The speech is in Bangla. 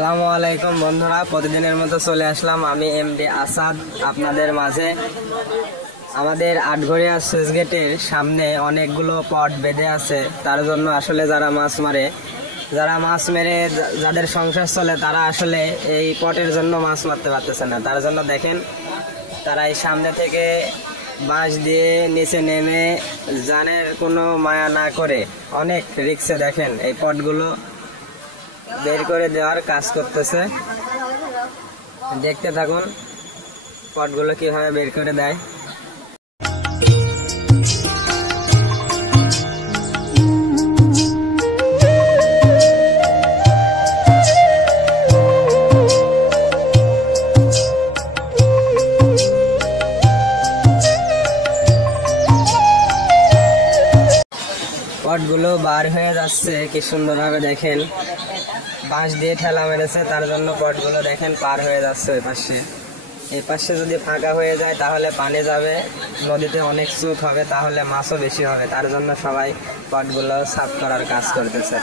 আসসালামু আলাইকুম বন্ধুরা, প্রতিদিনের মতো চলে আসলাম আমি এমডি আসাদ আপনাদের মাঝে। আমাদের আটঘরিয়া সুইচ গেটের সামনে অনেকগুলো পট বেঁধে আছে। তার জন্য আসলে যারা মাছ মেরে যাদের সংসার চলে তারা আসলে এই পটের জন্য মাছ মারতে পারতেছে না। তার জন্য দেখেন তারা এই সামনে থেকে বাঁশ দিয়ে নিচে নেমে জানের কোনো মায়া না করে অনেক রিক্সে দেখেন এই পটগুলো বের করে দেওয়ার কাজ করতেছে। দেখতে থাকুন পটগুলো কিভাবে বের করে দেয়। পটগুলো বার হয়ে যাচ্ছে কি সুন্দরভাবে দেখেন, বাঁশ দিয়ে ঠেলা মেরেছে তার জন্য পটগুলো দেখেন পার হয়ে যাচ্ছে। এই পাশে যদি ফাঁকা হয়ে যায় তাহলে পানি যাবে, নদীতে অনেক স্রোত হবে, তাহলে মাছও বেশি হবে। তার জন্য সবাই পটগুলো সাফ করার কাজ করতেছে।